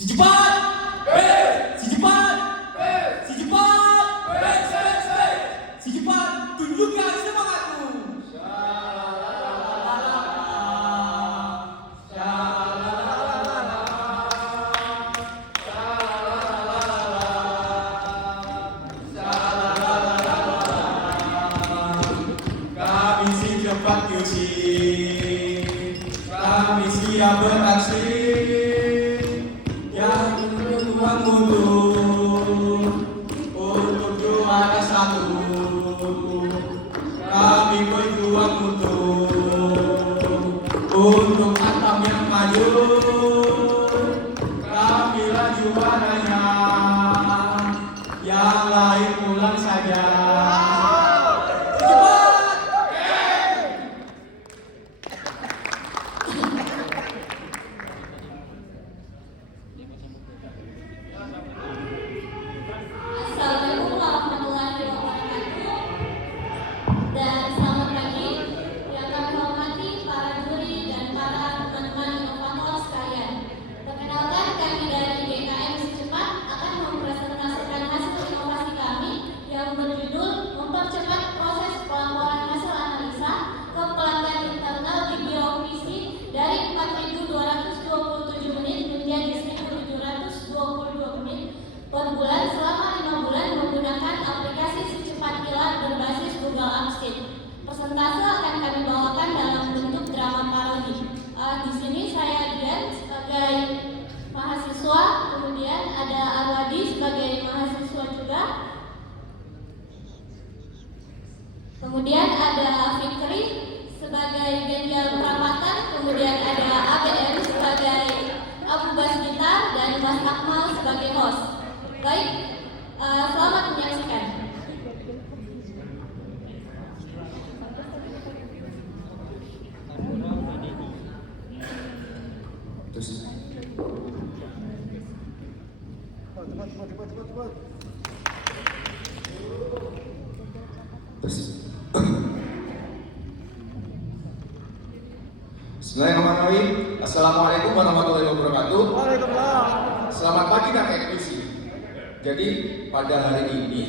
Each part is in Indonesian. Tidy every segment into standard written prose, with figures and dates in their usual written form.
Si cepat. Si cepat. Si cepat. Si cepat. Tunjukkan semangatmu. Kami si cepat QC. Kami siap beraksi. Yang berjuang untuk juara satu. Kami berjuang untuk atap yang maju. Kamilah juaranya. Yang lain pulang saja. Assalamualaikum warahmatullahi wabarakatuh. Dan selamat pagi yang kami hormati para juri dan para teman-teman inovator sekalian. Perkenalkan, kami dari GKM Secepat akan mempresentasikan hasil inovasi kami yang berjudul mempercepat proses pelaporan hasil analisa ke pelanggan internal di birokrasi dari 4.227 menit menjadi 1.722 menit per bulan selama 5 bulan menggunakan aplikasi Secepat Kilat berbasis Google Apps. Persentase akan kami bawakan dalam bentuk drama parodi. Di sini saya Dian sebagai mahasiswa, kemudian ada Arwadi sebagai mahasiswa juga, kemudian ada Fikri sebagai Genjal Pramatan, kemudian ada ABM sebagai Abu Bas Gitar, dan Mas Akmal sebagai host. Baik, selamat menyaksikan. Terus Bismillahirrahmanirrahim. Assalamualaikum warahmatullahi wabarakatuh. Selamat pagi kakek QC. Jadi pada hari ini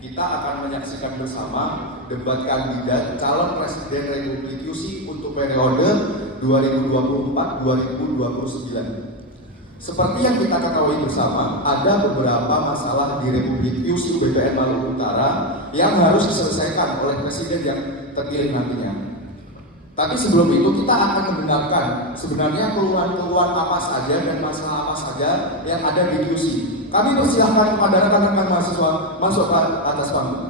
kita akan menyaksikan bersama debat kandidat calon presiden Republik QC untuk periode 2024-2029. Seperti yang kita ketahui bersama, ada beberapa masalah di Republik QC BPN Maluku Utara yang harus diselesaikan oleh presiden yang terpilih nantinya. Tapi sebelum itu kita akan mendengarkan sebenarnya keluhan-keluhan apa saja dan masalah apa saja yang ada di QC. Kami persilahkan kepada rekan-rekan mahasiswa masuk ke atas panggung.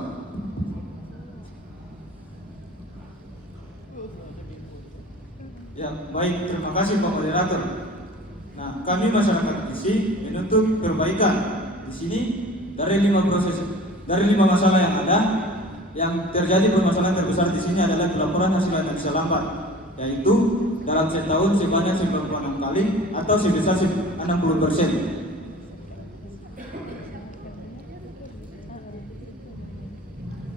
Ya, baik, terima kasih Pak Moderator. Nah, kami masyarakat QC menuntut perbaikan. Di sini dari 5 masalah yang ada, yang terjadi permasalahan terbesar di sini adalah pelaporan hasil analisa lambat, yaitu dalam setahun sebanyak 96 kali atau sebesar 60%.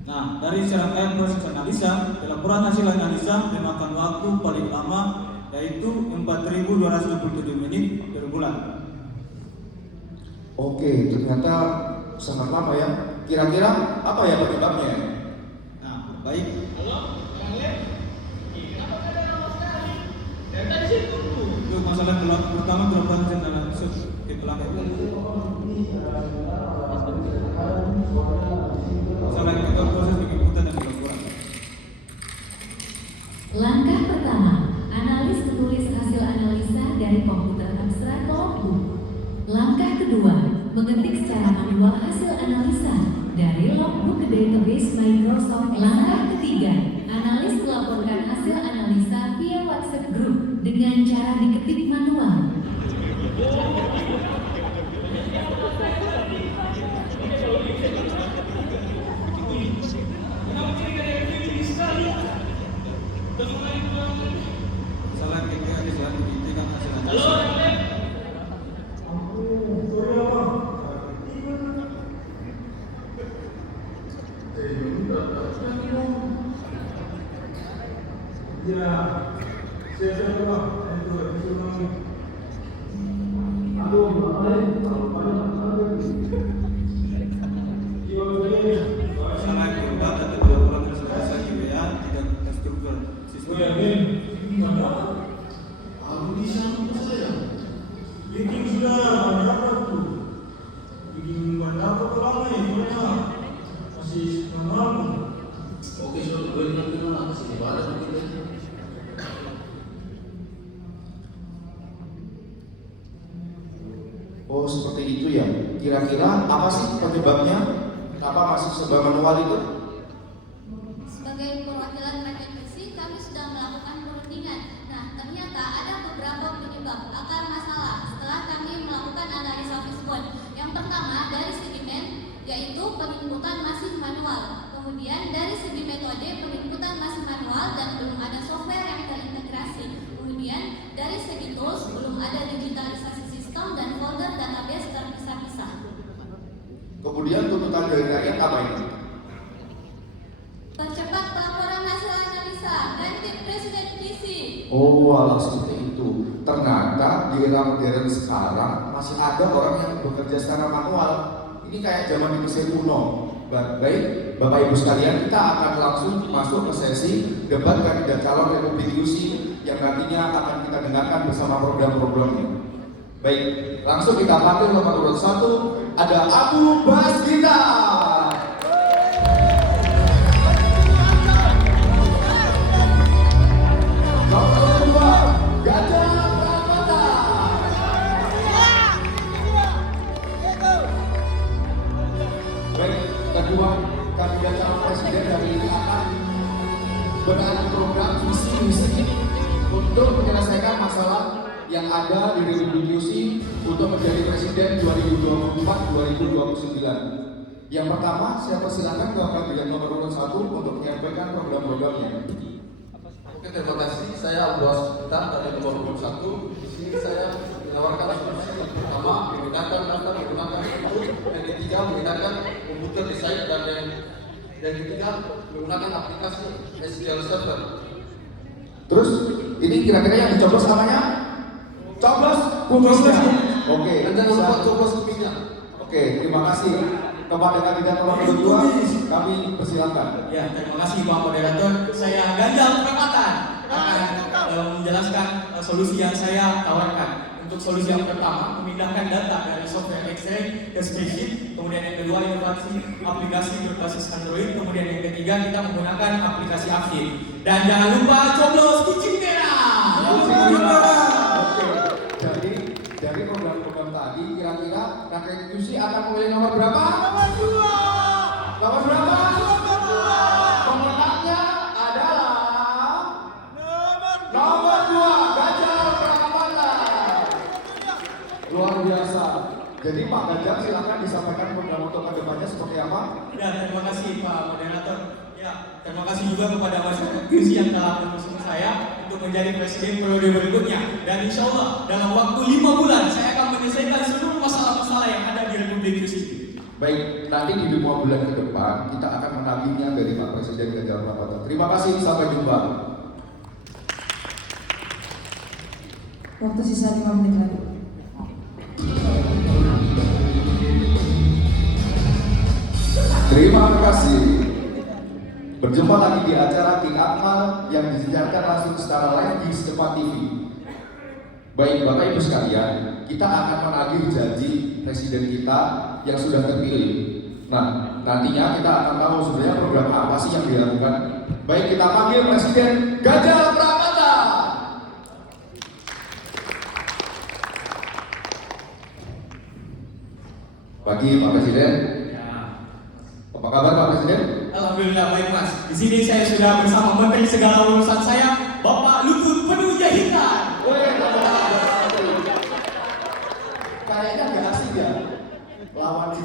Nah, dari serangkaian proses analisa, pelaporan hasil analisa memakan waktu paling lama, yaitu 4.227 menit per bulan. Oke, ternyata sangat lama ya. Kira-kira apa ya penyebabnya? Nah, baik. Itu masalah pertama pelaporan hasil analisa ke pelanggan. Masalah yang kedua proses penginputan dan pelaporan. Langkah pertama, analis menulis hasil analisa dari komputer abstrak logbook. Langkah kedua, mengetik secara manual hasil analisa dari logbook ke database Microsoft. Langkah ketiga, analis melaporkan hasil analisa via WhatsApp group dengan cara diketik manual. Masalah ketiga adalah menghentikan hasil analisa. Ya, saya coba untuk Masalah yang berubah dan pelaporan tersebut GBA tidak terstruktur sistem. Aku bisa apa saya? Bikin sudah mendapat tuh. Bikin mendapat lama ya soalnya masih normal. Oke sudah benar aku sih pada begitu. Oh seperti itu ya. Kira-kira apa sih penyebabnya? Kenapa masih serba manual itu? Sebagai perwakilan rakyat Gresik, kami sudah melakukan perundingan. Nah, ternyata ada beberapa penyebab akar masalah setelah kami melakukan analisa respon. Yang pertama dari sedimen, yaitu penginputan masih manual. Kemudian dari segi metode, penginputan masih manual dan belum ada software yang terintegrasi. Kemudian dari segi tools, belum ada digitalisasi sistem dan folder database terpisah-pisah. Kemudian tuntutan dari rakyat apa ini? Percepat pelaporan hasil analisa, ganti presiden visi. Oh, alah seperti itu. Ternyata di era modern sekarang masih ada orang yang bekerja secara manual. Ini kayak zaman di Mesir kuno. Baik, Bapak Ibu sekalian, kita akan langsung masuk ke sesi debat kandidat calon Republik UC yang nantinya akan kita dengarkan bersama program-programnya. Baik, langsung kita panggil nomor urut 1, ada Abu Basgita. Nomor 2, Gajah Pramata. Baik, kedua kandidat calon presiden hari ini akan beradu program visi misi untuk menyelesaikan masalah yang ada di Republik UC untuk menjadi presiden 2024-2029. Yang pertama, saya persilakan ke kandidat nomor urut 1 untuk menyampaikan program-programnya. Oke, terima kasih. Saya Abu Basgita dari nomor 1. Di sini saya menawarkan solusi yang pertama menggunakan data menggunakan input, yang ketiga menggunakan komputer desain dan yang ketiga menggunakan aplikasi SQL Server. Terus, ini kira-kira yang dicoblos namanya? Coblos kumisnya. Oke, Dan jangan lupa coblos kupingnya. Oke, terima kasih kepada kandidat nomor 2. Kami persilakan. Ya, terima kasih Pak Moderator. Saya Ganjal Perapatan akan menjelaskan solusi yang saya tawarkan. Untuk solusi yang pertama, memindahkan data dari software Excel ke spreadsheet. Kemudian yang kedua, inovasi aplikasi berbasis Android. Kemudian yang ketiga, kita menggunakan aplikasi Avid. Dan jangan lupa coblos kucing merah. Oke, jadi dari program-program tadi, kira-kira rakyat UC akan memilih nomor berapa? Nomor berapa? Pemenangnya adalah nomor 2, Gajah Pramata. Luar biasa. Jadi Pak Gajah silakan disampaikan program untuk kedepannya seperti apa? Ya, terima kasih Pak Moderator. Ya, terima kasih juga kepada masyarakat Gresik yang telah mendukung saya untuk menjadi presiden periode berikutnya. Dan insya Allah dalam waktu 5 bulan saya akan menyelesaikan seluruh masalah-masalah yang ada di Republik Gresik. Baik, nanti di 5 bulan ke depan kita akan menagihnya dari Pak Presiden Gajah Pramata. Terima kasih, sampai jumpa. Waktu sisa 5 menit lagi. Terima kasih. Berjumpa lagi di acara King Akmal yang disiarkan langsung secara live di Setempat TV. Baik Bapak Ibu sekalian, kita akan menagih janji presiden kita yang sudah terpilih. Nah, nantinya kita akan tahu sebenarnya program apa sih yang dilakukan. Baik, kita panggil Presiden Gajah Pramata. Pagi Pak Presiden. Apa kabar Pak Presiden? Alhamdulillah baik Mas. Di sini saya sudah bersama Menteri segala urusan saya, Bapak Lutut Penuh Jahitan. Kayaknya nggak asik ya lawan si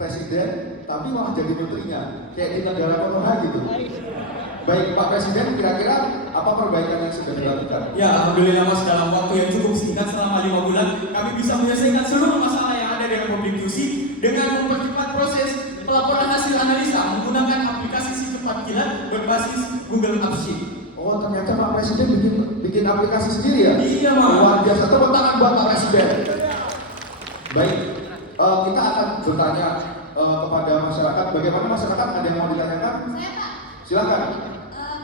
presiden, tapi malah jadi menterinya, kayak di negara Konoha gitu. Baik Pak Presiden, kira-kira apa perbaikan yang sudah dilakukan? Ya, alhamdulillah Mas, dalam waktu yang cukup singkat selama 5 bulan, kami bisa menyelesaikan seluruh masalah yang ada di Republik Gresik dengan mempercepat proses pelaporan hasil analisa menggunakan aplikasi si cepat kilat berbasis Google Sheet. Oh, ternyata Pak Presiden bikin aplikasi sendiri ya? Iya, Mas. Luar biasa, tepuk tangan buat Pak Presiden. Baik, kita akan bertanya kepada masyarakat. Bagaimana masyarakat? Ada yang mau ditanyakan? Saya Pak, Silakan.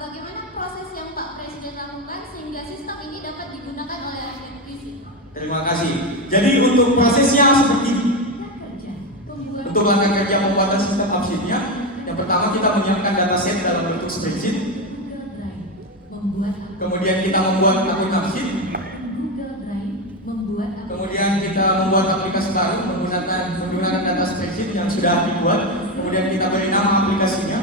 bagaimana proses yang Pak Presiden lakukan sehingga sistem ini dapat digunakan oleh rakyat puisi? Terima kasih. Jadi untuk prosesnya seperti ini. Kerja. Untuk langkah kerja pembuatan sistem absidnya, yang pertama kita menyiapkan dataset dalam bentuk spreadsheet. Google Drive membuat Kemudian kita membuat akun absid. Google Drive membuat Kemudian kita membuat aplikasi baru menggunakan data spreadsheet yang sudah dibuat. Kemudian kita beri nama aplikasinya.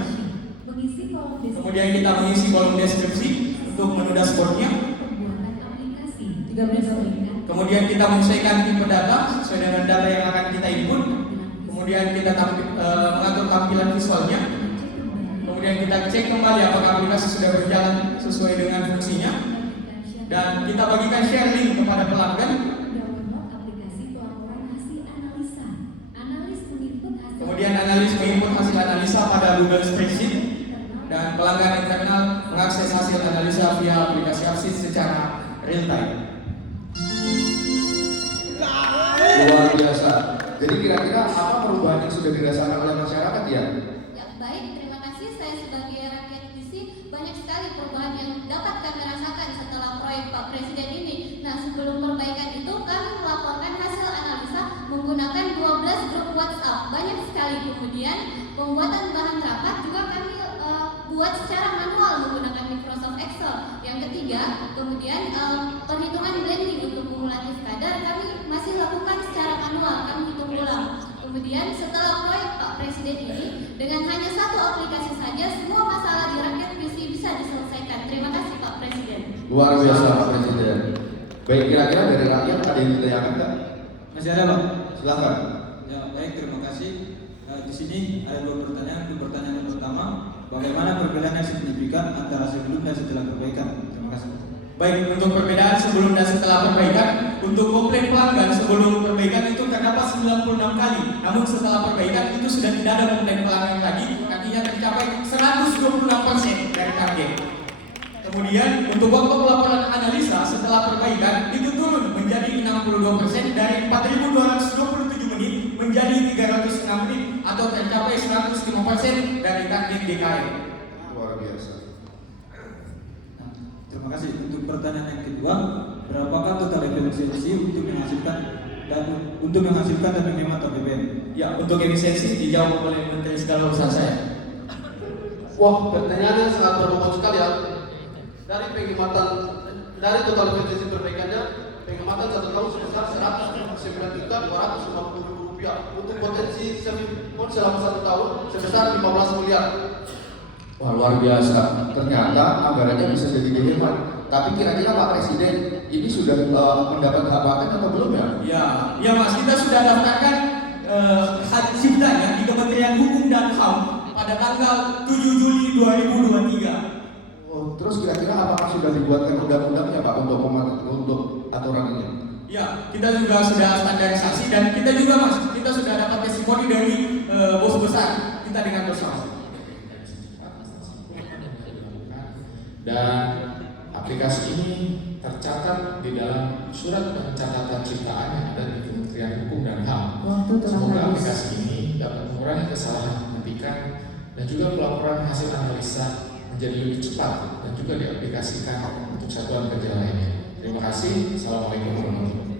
mengisi kolom deskripsi Kemudian kita mengisi kolom deskripsi untuk menu dashboardnya. pembuatan aplikasi 13 menit. Kemudian kita menyesuaikan tipe data sesuai dengan data yang akan kita input. Kemudian kita mengatur tampilan visualnya. Kemudian kita cek kembali apakah aplikasi sudah berjalan sesuai dengan fungsinya. Dan kita bagikan share link kepada pelanggan. Download aplikasi pelaporan hasil analisa. Analis menginput hasil. Kemudian analis menginput hasil analisa pada Google Spreadsheet. Dan pelanggan internal mengakses hasil analisa via aplikasi absid secara real time. Luar biasa. Jadi kira-kira apa perubahan yang sudah dirasakan oleh masyarakat ya? Ya, baik, terima kasih. Saya sebagai rakyat puisi banyak sekali perubahan yang dapat kami rasakan setelah proyek Pak Presiden ini. Nah, sebelum perbaikan itu kami melaporkan hasil analisa menggunakan 12 grup WhatsApp. Banyak sekali. Kemudian pembuatan bahan rapat juga kami buat secara manual menggunakan Microsoft Excel. Yang ketiga, kemudian perhitungan blending untuk kumulatif kadar kami masih lakukan secara manual, kami hitung ulang. Kemudian setelah proyek Pak Presiden ini, dengan hanya satu aplikasi saja, semua masalah di rakyat puisi bisa diselesaikan. Terima kasih Pak Presiden. Luar biasa Pak Presiden. Baik, kira-kira dari rakyat ada yang ditanyakan nggak? Masih ada, Pak? Silakan. Ya, baik, terima kasih. Di sini ada dua pertanyaan. Untuk pertanyaan yang pertama, bagaimana perbedaan yang signifikan antara sebelum dan setelah perbaikan? Terima kasih. Baik, untuk perbedaan sebelum dan setelah perbaikan, untuk komplain pelanggan sebelum perbaikan itu terdapat 96 kali. Namun setelah perbaikan itu sudah tidak ada komplain pelanggan lagi, artinya tercapai 126% dari target. Kemudian untuk waktu pelaporan analisa setelah perbaikan itu turun menjadi 62% dari 4.227 menit menjadi 306 menit atau tercapai 105% dari target DKI. Luar biasa. Nah, terima kasih. Untuk pertanyaan yang kedua, berapakah total efisiensi untuk menghasilkan dan menghemat APBN? Ya, untuk efisiensi dijawab oleh Menteri Segala Usaha saya. Wah, pertanyaannya sangat berbobot sekali ya. Dari total efisiensi perbaikannya, penghematan 1 tahun sebesar 109.250.000 rupiah. Untuk potensi pun selama 1 tahun sebesar 15 miliar. Wah, luar biasa. Ternyata anggarannya bisa jadi dihemat. Tapi kira-kira Pak Presiden ini sudah mendapat hak paten atau belum ya? Ya Mas, kita sudah daftarkan hak ciptanya di Kementerian Hukum dan HAM pada tanggal 7 Juli 2023. Oh, terus kira-kira apakah sudah dibuatkan undang-undangnya Pak untuk aturan ini? Ya, kita juga sudah standarisasi dan kita juga Mas, kita sudah dapat testimoni dari bos besar kita dengan bersama. Dan aplikasi ini tercatat di dalam surat pencatatan ciptaan yang ada di Kementerian Hukum dan HAM. Semoga aplikasi ini dapat mengurangi kesalahan pendidikan dan juga pelaporan hasil analisa menjadi lebih cepat dan juga diaplikasikan untuk satuan kerja lainnya. Terima kasih. Assalamualaikum warahmatullahi wabarakatuh.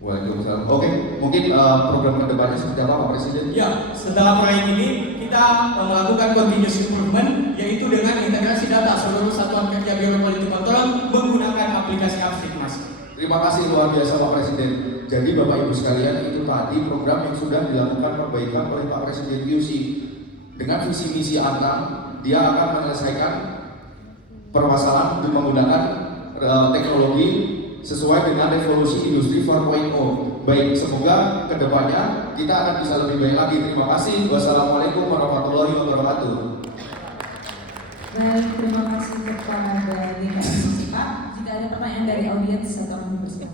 Waalaikumsalam. Oke, mungkin program kedepannya seperti apa Pak Presiden? Ya, setelah proyek ini kita melakukan continuous improvement, yaitu dengan integrasi data seluruh satuan kerja Biro Politik Kontrol menggunakan aplikasi Absid, Mas. Terima kasih luar biasa Pak Presiden. Jadi Bapak Ibu sekalian, itu tadi program yang sudah dilakukan perbaikan oleh Pak Presiden QC. Dengan visi misi Antam, dia akan menyelesaikan permasalahan dengan menggunakan teknologi sesuai dengan revolusi industri 4.0. Baik, semoga kedepannya kita akan bisa lebih baik lagi. Terima kasih. Wassalamualaikum warahmatullahi wabarakatuh. Baik, terima kasih kepada DKI Pak. Jika ada pertanyaan dari audiens, saya akan bersiap.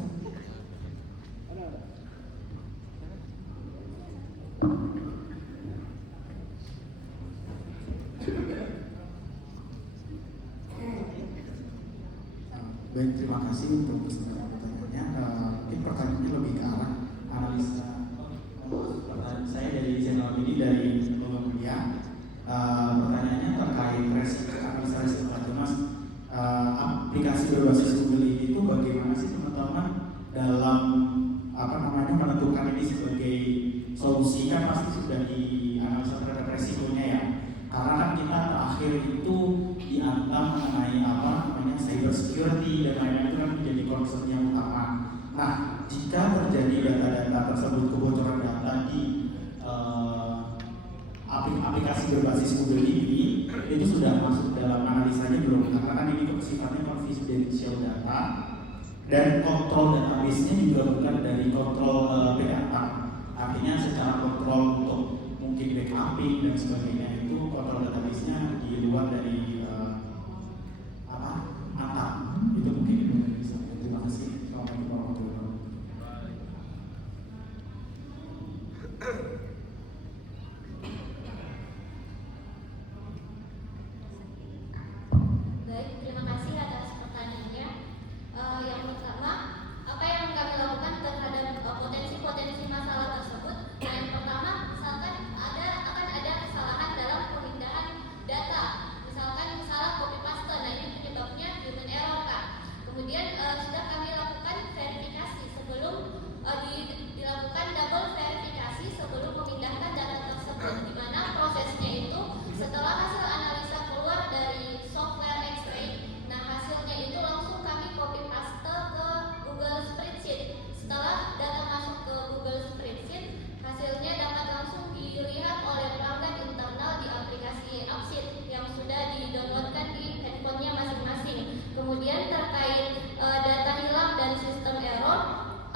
Baik, terima kasih untuk pertanyaannya. Mungkin pertanyaannya lebih ke arah analisa berbasis Google itu bagaimana sih teman-teman dalam menentukan ini sebagai solusi? Kan pasti sudah dianalisa terhadap resikonya ya. Karena kan kita terakhir itu diantam mengenai cyber security dan lain-lain itu kan menjadi concern yang utama. Nah, jika terjadi data-data tersebut, kebocoran data di aplikasi berbasis Google ini, itu sudah masuk dalam analisanya belum? Karena kan ini sifatnya confidential data dan kontrol database-nya juga bukan dari kontrol big data. Artinya secara kontrol untuk mungkin backupping dan sebagainya itu kontrol database-nya di luar dari ATA. Itu mungkin itu. Terima kasih. Assalamualaikum warahmatullahi wabarakatuh. Baik, terima kasih atas pertanyaannya. Yang pertama, apa yang kami lakukan terhadap potensi-potensi masalah tersebut? Yang pertama, misalkan akan ada kesalahan dalam pemindahan data, misalkan salah copy paste. Nah, ini penyebabnya human error kan. Kemudian sudah kami lakukan verifikasi sebelum dilakukan double verifikasi sebelum memindahkan data tersebut, di mana prosesnya itu setelah hasil analisa keluar dari software X-ray, nah hasilnya itu langsung kami copy paste ke Google Spreadsheet. Setelah data masuk ke Google Spreadsheet, hasilnya dapat langsung dilihat oleh pelanggan internal di aplikasi Upsheet yang sudah di-downloadkan di handphonenya masing-masing. Kemudian terkait data hilang dan sistem error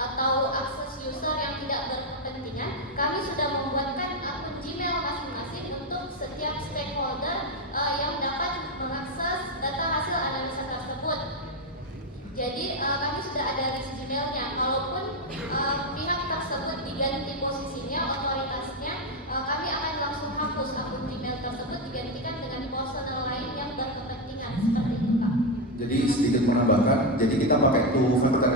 atau akses user yang tidak berkepentingan, kami sudah membuatkan akun Gmail masing-masing untuk setiap stakeholder yang dapat mengakses data hasil analisa tersebut. Jadi kami sudah ada list Gmailnya. Kalaupun pihak tersebut diganti posisinya, otoritasnya, kami akan langsung hapus akun Gmail tersebut, digantikan dengan personal lain yang berkepentingan. Seperti itu, Pak. Jadi sedikit menambahkan, jadi kita pakai two-factor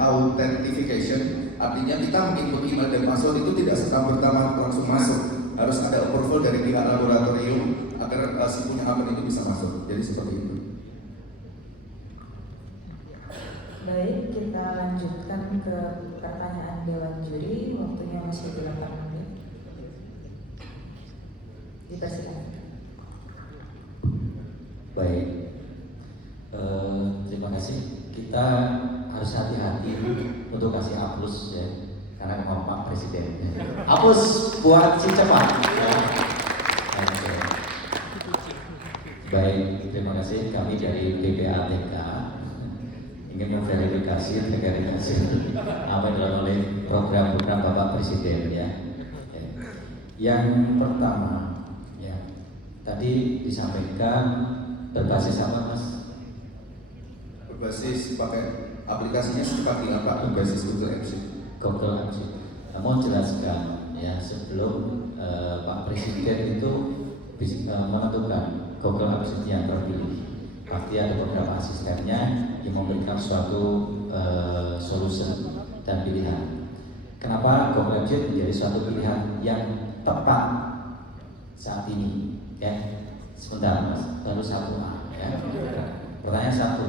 authentication, artinya kita menginput email dan password itu tidak serta-merta langsung masuk, harus ada approval dari pihak laboratorium agar si punya akun itu bisa masuk. Jadi seperti itu. Baik, kita lanjutkan ke pertanyaan Dewan Juri. Waktunya masih 8 menit. Dipersilakan. Baik, terima kasih. Kita harus hati-hati untuk kasih hapus ya, karena mau Pak Presiden. Hapus buat si cepat. Baik, terima kasih. Kami dari PPATK ingin memverifikasi terkait hasil apa yang dilakukan oleh program-program Bapak Presiden ya. Yang pertama, ya tadi disampaikan berbasis apa Mas? Berbasis pakai aplikasinya seperti apa? Berbasis Google Apps. Google Apps. Mau jelaskan ya sebelum Pak Presiden itu menentukan Google Apps yang terpilih. Pasti ada beberapa asistennya yang memberikan suatu solution dan pilihan. Kenapa Google Apps menjadi suatu pilihan yang tepat saat ini? Ya, sebentar Mas, baru 1A ya. Pertanyaan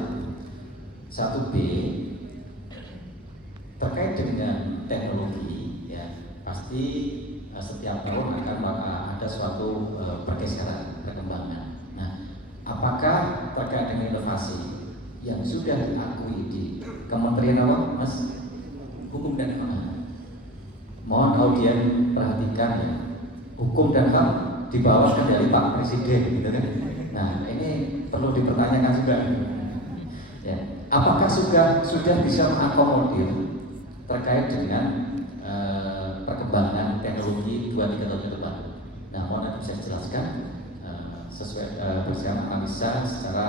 1B terkait dengan teknologi ya, pasti setiap tahun akan ada suatu pergeseran perkembangan. Nah, apakah terkait dengan inovasi yang sudah diakui di Kementerian apa, Mas? Hukum dan HAM. Mohon audien perhatikan ya. Hukum dan HAM di bawah kendali Pak Presiden, gitu kan? Nah, ini perlu dipertanyakan juga. Ya, apakah sudah bisa mengakomodir terkait dengan perkembangan teknologi 2-3 tahun ke depan? Nah, mohon Anda bisa jelaskan sesuai bersama analisa secara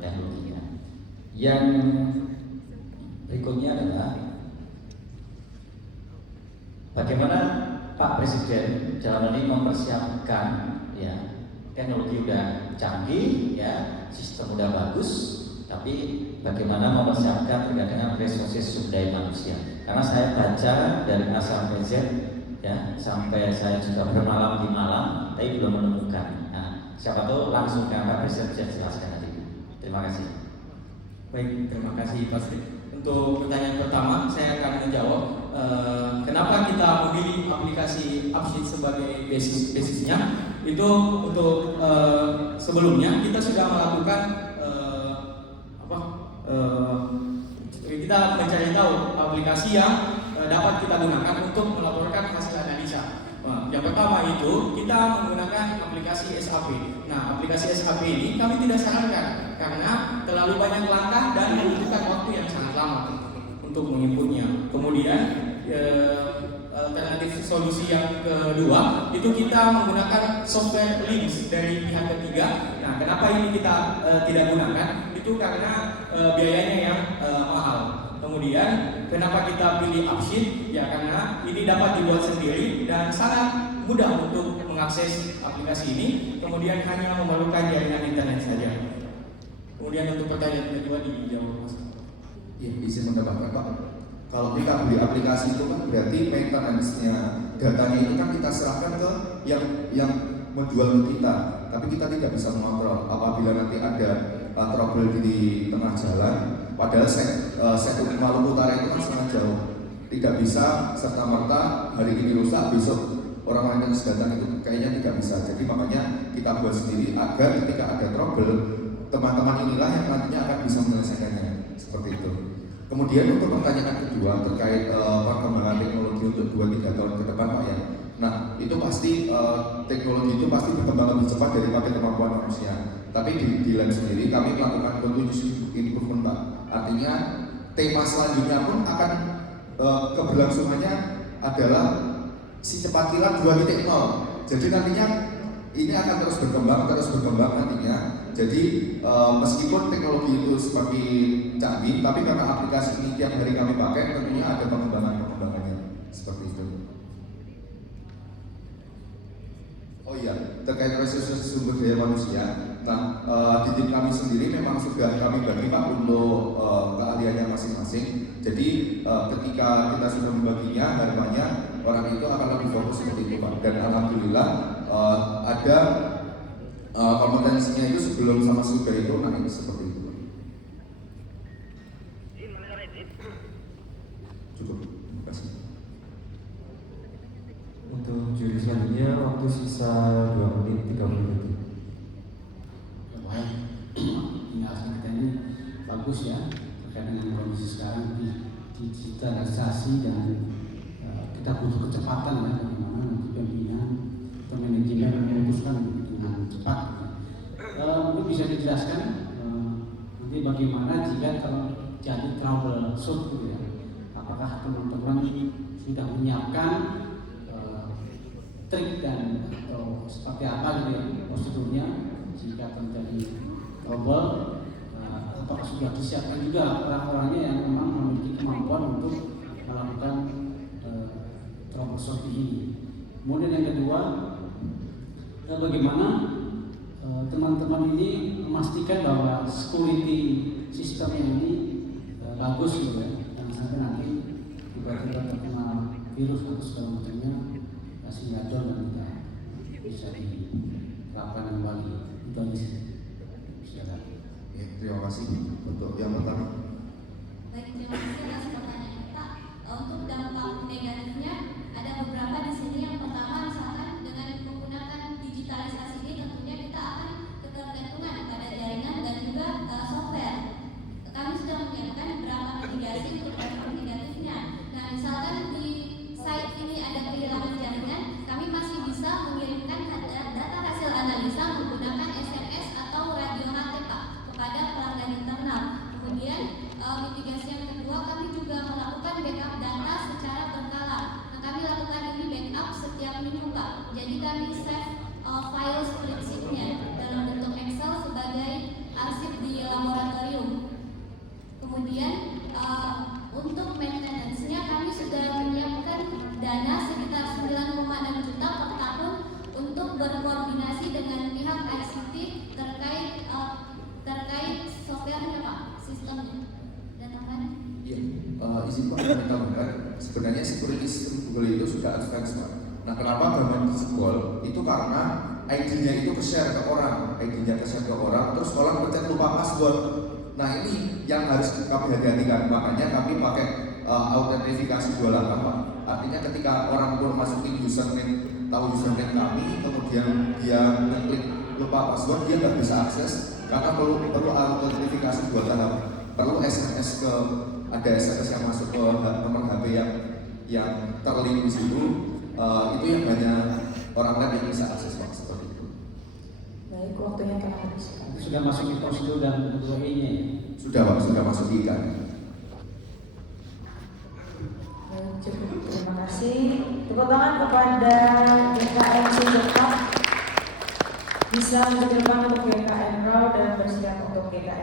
teknologinya. Yang berikutnya adalah bagaimana Pak Presiden dalam ini mempersiapkan ya, teknologi udah canggih ya, sistem udah bagus, tapi bagaimana mempersiapkan terkait dengan resources sumber daya manusia. Karena saya baca dari A sampai Z ya, sampai saya juga bermalam di malam, tapi belum menemukan. Nah, siapa tahu langsung ke Pak Presiden bisa jelaskan nanti. Terima kasih. Baik, terima kasih Pak Sri. Untuk pertanyaan pertama, saya akan menjawab kenapa kita memilih aplikasi Upsheet sebagai basisnya. Itu untuk sebelumnya kita sudah melakukan kita mencari tahu aplikasi yang dapat kita gunakan untuk melaporkan hasil analisa. Yang pertama itu kita menggunakan aplikasi SAP. Nah, aplikasi SAP ini kami tidak sarankan karena terlalu banyak langkah dan membutuhkan waktu yang sangat lama untuk menginputnya. Kemudian alternatif solusi yang kedua itu kita menggunakan software links dari pihak ketiga. Nah, kenapa ini kita tidak gunakan? Itu karena biayanya yang mahal. Kemudian kenapa kita pilih Upsheet? Ya karena ini dapat dibuat sendiri dan sangat mudah untuk mengakses aplikasi ini. Kemudian hanya memerlukan jaringan internet saja. Kemudian untuk pertanyaan kedua dijawab Mas. Ya, izin menambahkan Pak. Kalau kita beli aplikasi itu kan berarti maintenance-nya, datanya itu kan kita serahkan ke yang menjual ke kita. Tapi kita tidak bisa mengontrol apabila nanti ada trouble di tengah jalan. Padahal set Maluku Utara itu kan sangat jauh. Tidak bisa serta-merta hari ini rusak, besok orang lain yang datang itu kayaknya tidak bisa. Jadi makanya kita buat sendiri agar ketika ada trouble, teman-teman inilah yang nantinya akan bisa menyelesaikannya. Seperti itu. Kemudian untuk pertanyaan kedua terkait perkembangan teknologi untuk 2-3 tahun ke depan Pak ya. Nah itu pasti teknologi itu pasti berkembang lebih cepat daripada kemampuan manusia. Tapi di lain sendiri kami melakukan continuous improvement Pak. Artinya tema selanjutnya pun akan keberlangsungannya adalah si cepat kilat 2.0. Jadi nantinya ini akan terus berkembang nantinya. Jadi meskipun teknologi itu semakin canggih, tapi karena aplikasi ini tiap hari kami pakai, tentunya ada pengembangannya seperti itu. Oh iya, terkait resursi sumber daya manusia. Nah, di tim kami sendiri memang sudah kami bagi Pak untuk keahliannya masing-masing. Jadi ketika kita sudah membaginya, harapannya orang itu akan lebih fokus seperti itu Pak. Dan alhamdulillah ada kompetensinya itu sebelum sama sudah itu naik seperti itu. Cukup, terima kasih. Untuk juri selanjutnya waktu sisa 2 menit 30 detik. Baik, penjelasan kita ini bagus ya terkait dengan kondisi sekarang di digitalisasi dan kita butuh kecepatan ya bagaimana nanti pimpinan atau manajemen memutuskan dengan cepat. Mungkin bisa dijelaskan nanti bagaimana jika terjadi troubleshoot gitu ya. Apakah teman-teman sudah menyiapkan trik dan atau seperti apa gitu ya prosedurnya jika terjadi trouble, apakah sudah disiapkan juga orang-orangnya yang memang memiliki kemampuan untuk melakukan troubleshoot ini. Kemudian yang kedua, bagaimana teman-teman ini memastikan bahwa security sistem ini bagus gitu ya, jangan sampai nanti tiba-tiba terkena virus atau segala macamnya sehingga dan tidak bisa diterapkan kembali. Itu aja sih. Silakan. Ya, terima kasih untuk yang pertama. Baik, terima kasih atas pertanyaan kita. Untuk dampak negatifnya ada beberapa di sini. Yang pertama, misalkan dengan menggunakan digitalisasi ini tentunya kita akan ketergantungan pada jaringan dan juga software. Kami sudah menyiapkan beberapa mitigasi untuk dampak negatifnya. Nah, misalkan di site ini ada kehilangan jaringan, kami masih bisa mengirimkan data hasil analisa menggunakan SMS atau radio HT Pak kepada pelanggan internal. Kemudian mitigasi yang kedua, kami juga melakukan backup data secara berkala. Nah, kami lakukan ini backup setiap minggu Pak. Jadi kami save file spreadsheet-nya dalam bentuk Excel sebagai arsip di laboratorium. Kemudian untuk maintenance-nya kami sudah menyiapkan dana sekitar 9,6 juta per tahun untuk berkoordinasi dengan pihak ICT terkait software-nya Pak, sistemnya. Dan tambahan? Iya, izin Pak kami tambahkan. Sebenarnya security system Google itu sudah advance Pak. Nah, kenapa gampang dijebol? Itu karena ID-nya itu ke-share ke orang, terus orang pencet lupa password. Nah ini yang harus kami hati-hatikan, makanya kami pakai autentifikasi 2 langkah, Pak. Artinya ketika orang pun masukin username, tahu username kami, kemudian dia ngeklik lupa password, dia nggak bisa akses karena perlu autentifikasi 2 tahap. Perlu SMS ada SMS yang masuk ke nomor HP yang terlink di situ. Itu yang banyak orang lain yang bisa akses, Pak, seperti itu. Baik, waktunya telah habis. Sudah masuk di prosedur dan UIN-nya. Sudah, Pak, sudah masuk di IKN. Baik, cukup. Terima kasih. Tepuk tangan kepada GKN Jepang. Bisa menjadi depan untuk GKN Raw dan bersiap untuk GKN